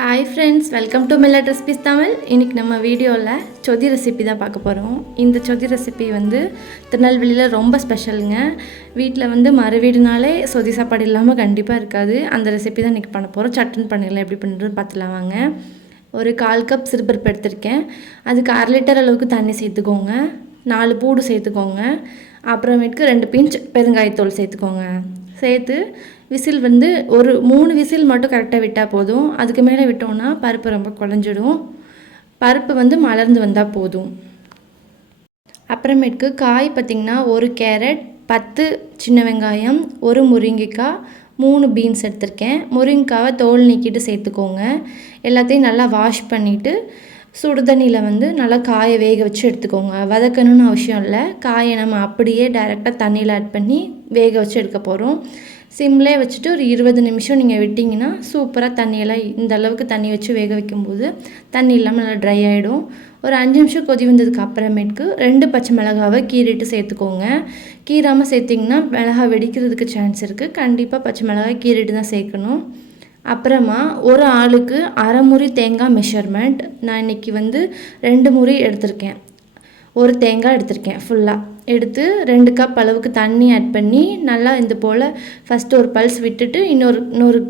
Hi friends welcome to millet recipes Tamil இன்றைக்கி நம்ம வீடியோவில் சொதி ரெசிபி தான் பார்க்க போகிறோம் இந்த சொதி ரெசிபி வந்து திருநெல்வேலியில் ரொம்ப ஸ்பெஷலுங்க வீட்டில் வந்து மறு வீடுனாலே சொதி சாப்பாடு இல்லாமல் கண்டிப்பாக இருக்காது. அந்த ரெசிபி தான் இன்றைக்கி பண்ண போகிறோம் சட்டன் பண்ணிடலாம் எப்படி பண்ணுறது பார்த்துலாம் வாங்க. ஒரு கால் கப் சிறுபருப்பு எடுத்திருக்கேன். அதுக்கு அரை லிட்டர் அளவுக்கு தண்ணி சேர்த்துக்கோங்க. நாலு பூடு சேர்த்துக்கோங்க. அப்புறமேட்டுக்கு ரெண்டு பிஞ்ச் பெருங்காயத்தூள் சேர்த்துக்கோங்க. சேர்த்து விசில் வந்து ஒரு மூணு விசில் மட்டும் கரெக்டாக விட்டால் போதும். அதுக்கு மேலே விட்டோம்னா பருப்பு ரொம்ப குழஞ்சிடும். பருப்பு வந்து மலர்ந்து வந்தால் போதும். அப்புறமேட்டுக்கு காய் பார்த்திங்கன்னா ஒரு கேரட் பத்து சின்ன வெங்காயம் ஒரு முருங்கைக்காய் மூணு பீன்ஸ் எடுத்திருக்கேன். முருங்கைக்காவை தோல் நீக்கிட்டு சேர்த்துக்கோங்க. எல்லாத்தையும் நல்லா வாஷ் பண்ணிவிட்டு சுடு தண்ணியில் வந்து நல்லா காயை வேக வச்சு எடுத்துக்கோங்க. வதக்கணும்னு அவசியம் இல்லை. காயை நம்ம அப்படியே டைரெக்டாக தண்ணியில் ஆட் பண்ணி வேக வச்சு எடுக்க போகிறோம் சிம்லே வச்சுட்டு ஒரு இருபது நிமிஷம் நீங்கள் விட்டிங்கன்னா சூப்பராக தண்ணியெல்லாம் இந்த அளவுக்கு தண்ணி வச்சு வேக வைக்கும்போது தண்ணி இல்லாமல் நல்லா ட்ரை ஆகிடும் ஒரு அஞ்சு நிமிஷம் கொதி வந்ததுக்கு அப்புறமேட்டுக்கு ரெண்டு பச்சை மிளகாவை கீறிட்டு சேர்த்துக்கோங்க. கீறாமல் சேர்த்திங்கன்னா மிளகா வெடிக்கிறதுக்கு சான்ஸ் இருக்குது கண்டிப்பாக பச்சை மிளகாய் கீறிட்டு தான் சேர்க்கணும். அப்புறமா ஒரு ஆளுக்கு அரை முறி தேங்காய் மெஷர்மெண்ட் நான் இன்றைக்கி வந்து ரெண்டு முறி எடுத்திருக்கேன். ஒரு தேங்காய் எடுத்திருக்கேன் ஃபுல்லாக எடுத்து ரெண்டு கப் அளவுக்கு தண்ணி ஆட் பண்ணி நல்லா இந்த போல் ஃபஸ்ட்டு ஒரு பல்ஸ் விட்டுட்டு இன்னொரு இன்னொரு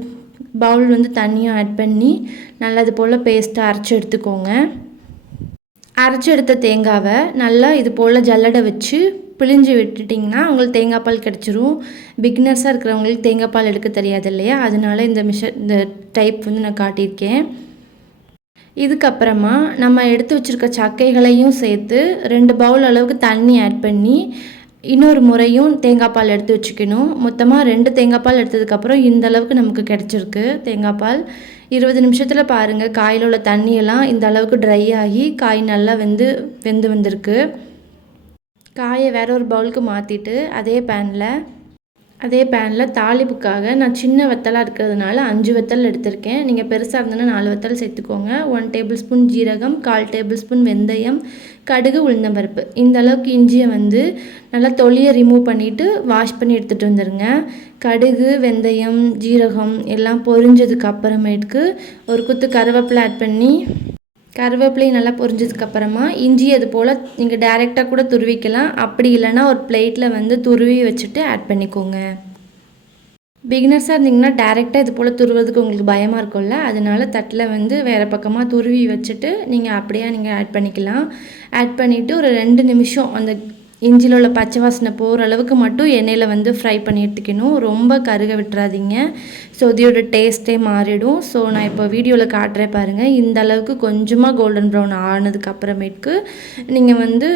பவுல் வந்து தண்ணியும் ஆட் பண்ணி நல்லா இது போல் பேஸ்ட்டாக அரைச்சி எடுத்துக்கோங்க. அரைச்சி எடுத்த தேங்காவை நல்லா இது போல் ஜல்லடை வச்சு பிழிஞ்சு விட்டுட்டிங்கன்னா உங்களுக்கு தேங்காய் பால் கிடச்சிரும். பிகினர்ஸாக இருக்கிறவங்களுக்கு தேங்காய் பால் எடுக்க தெரியாது இல்லையா? அதனால இந்த மிஷ இந்த டைப் வந்து நான் காட்டியிருக்கேன். இதுக்கப்புறமா நம்ம எடுத்து வச்சுருக்க சக்கைகளையும் சேர்த்து ரெண்டு பவுல் அளவுக்கு தண்ணி ஆட் பண்ணி இன்னொரு முறையும் தேங்காய் பால் எடுத்து வச்சுக்கணும். மொத்தமாக ரெண்டு தேங்காய் பால் எடுத்ததுக்கப்புறம் இந்த அளவுக்கு நமக்கு கிடச்சிருக்கு. தேங்காய் பால் இருபது நிமிஷத்தில் பாருங்கள் காயில் உள்ள தண்ணியெல்லாம் இந்த அளவுக்கு ட்ரை ஆகி காய் நல்லா வெந்து வெந்து வந்திருக்கு. காயை வேற ஒரு பவுலுக்கு மாற்றிட்டு அதே பேனில் அதே பேனில் தாளிப்புக்காக நான் சின்ன வத்தலாக இருக்கிறதுனால அஞ்சு வத்தல் எடுத்திருக்கேன். நீங்கள் பெருசாக இருந்ததுன்னா நாலு வத்தல் சேர்த்துக்கோங்க. ஒன் டேபிள் ஸ்பூன் ஜீரகம் கால் டேபிள் ஸ்பூன் வெந்தயம் கடுகு உளுந்தம்பருப்பு. இந்த அளவுக்கு இஞ்சியை வந்து நல்லா தொலியை ரிமூவ் பண்ணிவிட்டு வாஷ் பண்ணி எடுத்துகிட்டு வந்துடுங்க கடுகு வெந்தயம் ஜீரகம் எல்லாம் பொரிஞ்சதுக்கு அப்புறமேட்டுக்கு ஒரு குத்து கருவேப்பிலை ஆட் பண்ணி கருவேப்பிலையும் நல்லா பொரிஞ்சதுக்கப்புறமா இஞ்சி அது போல் நீங்கள் டைரெக்டாக கூட துருவிக்கலாம். அப்படி இல்லைன்னா ஒரு பிளேட்டில் வந்து துருவி வச்சுட்டு ஆட் பண்ணிக்கோங்க. பிகினர்ஸாக இருந்தீங்கன்னா டேரெக்டாக இது போல் துருவதுக்கு உங்களுக்கு பயமாக இருக்கும்ல? அதனால தட்டில் வந்து வேறு பக்கமாக துருவி வச்சுட்டு நீங்கள் அப்படியே நீங்கள் ஆட் பண்ணிக்கலாம். ஆட் பண்ணிவிட்டு ஒரு ரெண்டு நிமிஷம் அந்த இஞ்சியில் உள்ள பச்சை வாசனை போகிற அளவுக்கு மட்டும் எண்ணெயில் வந்து ஃப்ரை பண்ணி எடுத்துக்கணும். ரொம்ப கருக விட்டுறாதீங்க. ஸோ இதோட டேஸ்ட்டே மாறிடும். ஸோ நான் இப்போ வீடியோவில் காட்டுறேன் பாருங்கள் இந்த அளவுக்கு கொஞ்சமாக கோல்டன் ப்ரௌன் ஆனதுக்கு அப்புறமேட்டுக்கு நீங்கள் வந்து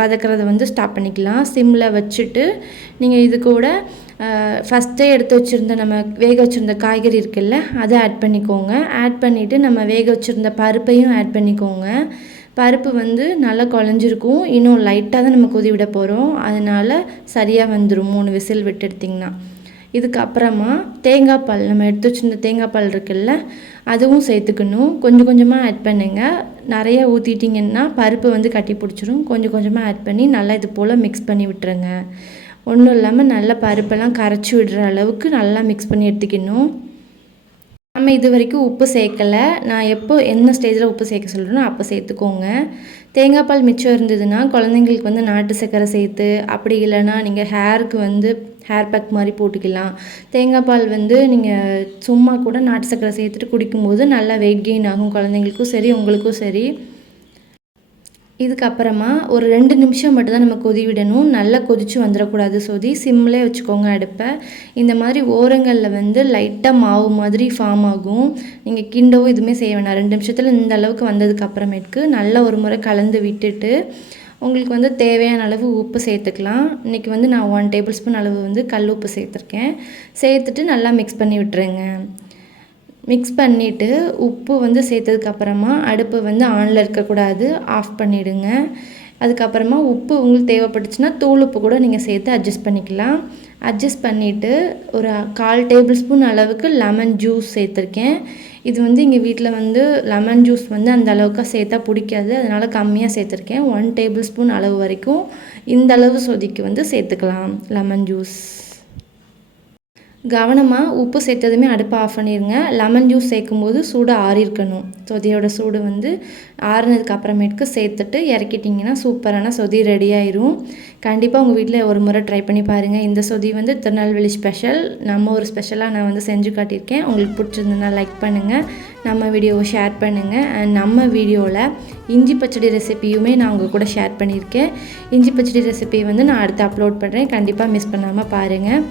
வதக்கிறத வந்து ஸ்டாப் பண்ணிக்கலாம். சிம்மில் வச்சுட்டு நீங்கள் இது கூட ஃபஸ்ட்டே எடுத்து வச்சுருந்த நம்ம வேக வச்சுருந்த காய்கறி இருக்குல்ல அதை ஆட் பண்ணிக்கோங்க. ஆட் பண்ணிவிட்டு நம்ம வேக வச்சுருந்த பருப்பையும் ஆட் பண்ணிக்கோங்க. பருப்பு வந்து நல்லா குழஞ்சிருக்கும். இன்னும் லைட்டாக தான் நம்ம கொதி விட போகிறோம் அதனால் சரியாக வந்துடும் மூணு விசில் விட்டு எடுத்திங்கன்னா இதுக்கப்புறமா தேங்காய் பால் நம்ம எடுத்து வச்சுருந்த தேங்காய் பால் இருக்குல்ல அதுவும் சேர்த்துக்கணும். கொஞ்சம் கொஞ்சமாக ஆட் பண்ணுங்கள் நிறைய ஊற்றிட்டிங்கன்னா பருப்பு வந்து கட்டி பிடிச்சிரும். கொஞ்சம் கொஞ்சமாக ஆட் பண்ணி நல்லா இது போல் மிக்ஸ் பண்ணி விட்டுருங்க. ஒன்றும் இல்லாமல் நல்லா பருப்பெல்லாம் கரைச்சி விடுற அளவுக்கு நல்லா மிக்ஸ் பண்ணி எடுத்துக்கணும். நம்ம இது வரைக்கும் உப்பு சேர்க்கலை. நான் எப்போ என்ன ஸ்டேஜில் உப்பு சேர்க்க சொல்கிறேனோ அப்போ சேர்த்துக்கோங்க. தேங்காய் பால் மிச்சம் இருந்ததுன்னா குழந்தைங்களுக்கு வந்து நாட்டு சர்க்கரை சேர்த்து அப்படி இல்லைன்னா நீங்கள் ஹேருக்கு வந்து ஹேர் பேக் மாதிரி போட்டுக்கலாம். தேங்காய் பால் வந்து நீங்கள் சும்மா கூட நாட்டு சர்க்கரை சேர்த்துட்டு குடிக்கும்போது நல்லா வெயிட் கெயின் ஆகும் குழந்தைங்களுக்கும் சரி உங்களுக்கும் சரி. இதுக்கப்புறமா ஒரு ரெண்டு நிமிஷம் மட்டும் தான் நம்ம கொதி விடணும் நல்லா கொதித்து வந்துடக்கூடாது சொதி. சிம்லே வச்சுக்கோங்க அடுப்பை. இந்த மாதிரி ஓரங்களில் வந்து லைட்டாக மாவு மாதிரி ஃபார்ம் ஆகும். நீங்கள் கிண்டவோ எதுவுமே செய்ய வேணாம். ரெண்டு நிமிஷத்தில் இந்த அளவுக்கு வந்ததுக்கு அப்புறமேட்டுக்கு நல்லா ஒரு முறை கலந்து விட்டுட்டு உங்களுக்கு வந்து தேவையான அளவு உப்பு சேர்த்துக்கலாம். இன்றைக்கி வந்து நான் ஒன் டேபிள் ஸ்பூன் அளவு வந்து கல் உப்பு சேர்த்துருக்கேன். சேர்த்துட்டு நல்லா மிக்ஸ் பண்ணி விட்டுருங்க. மிக்ஸ் பண்ணிவிட்டு உப்பு வந்து சேர்த்ததுக்கப்புறமா அடுப்பு வந்து ஆனில் இருக்கக்கூடாது ஆஃப் பண்ணிவிடுங்க அதுக்கப்புறமா உப்பு உங்களுக்கு தேவைப்பட்டுச்சுன்னா தூள் உப்பு கூட நீங்கள் சேர்த்து அட்ஜஸ்ட் பண்ணிக்கலாம். அட்ஜஸ்ட் பண்ணிவிட்டு ஒரு கால் டேபிள் ஸ்பூன் அளவுக்கு லெமன் ஜூஸ் சேர்த்துருக்கேன். இது வந்து எங்கள் வீட்டில் வந்து லெமன் ஜூஸ் வந்து அந்த அளவுக்கு சேர்த்தா பிடிக்காது. அதனால் கம்மியாக சேர்த்துருக்கேன். ஒன் டேபிள் ஸ்பூன் அளவு வரைக்கும் இந்த அளவு சொதிக்கு வந்து சேர்த்துக்கலாம் லெமன் ஜூஸ் கவனமாக உப்பு சேர்த்ததுமே அடுப்பை ஆஃப் பண்ணிடுங்க லெமன் ஜூஸ் சேர்க்கும்போது சூடு ஆறியிருக்கணும். சொதியோட சூடு வந்து ஆறுனதுக்கு அப்புறமேட்டுக்கு சேர்த்துட்டு இறக்கிட்டிங்கன்னா சூப்பரான சொதி ரெடி ஆயிரும். கண்டிப்பாக உங்கள் வீட்டில் ஒரு முறை ட்ரை பண்ணி பாருங்கள் இந்த சொதி வந்து திருநெல்வேலி ஸ்பெஷல் நம்ம ஒரு ஸ்பெஷலாக நான் வந்து செஞ்சு காட்டியிருக்கேன். உங்களுக்கு பிடிச்சிருந்ததுன்னா லைக் பண்ணுங்கள் நம்ம வீடியோவை ஷேர் பண்ணுங்கள் அண்ட் நம்ம வீடியோவில் இஞ்சி பச்சடி ரெசிபியுமே நான் உங்கள் கூட ஷேர் பண்ணியிருக்கேன். இஞ்சி பச்சடி ரெசிபி வந்து நான் அடுத்து அப்லோட் பண்ணுறேன் கண்டிப்பாக மிஸ் பண்ணாமல் பாருங்கள்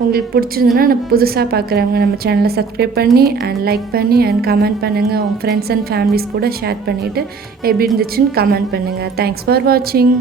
உங்களுக்கு பிடிச்சிருந்ததுன்னா நான் புதுசாக பார்க்குறவங்க நம்ம சேனலை சப்ஸ்கிரைப் பண்ணி அண்ட் லைக் பண்ணி அண்ட் கமெண்ட் பண்ணுங்கள் உங்கள் ஃப்ரெண்ட்ஸ் அண்ட் ஃபேமிலிஸ் கூட ஷேர் பண்ணிவிட்டு எப்படி இருந்துச்சுன்னு கமெண்ட் பண்ணுங்கள் தேங்க்ஸ் ஃபார் வாட்சிங்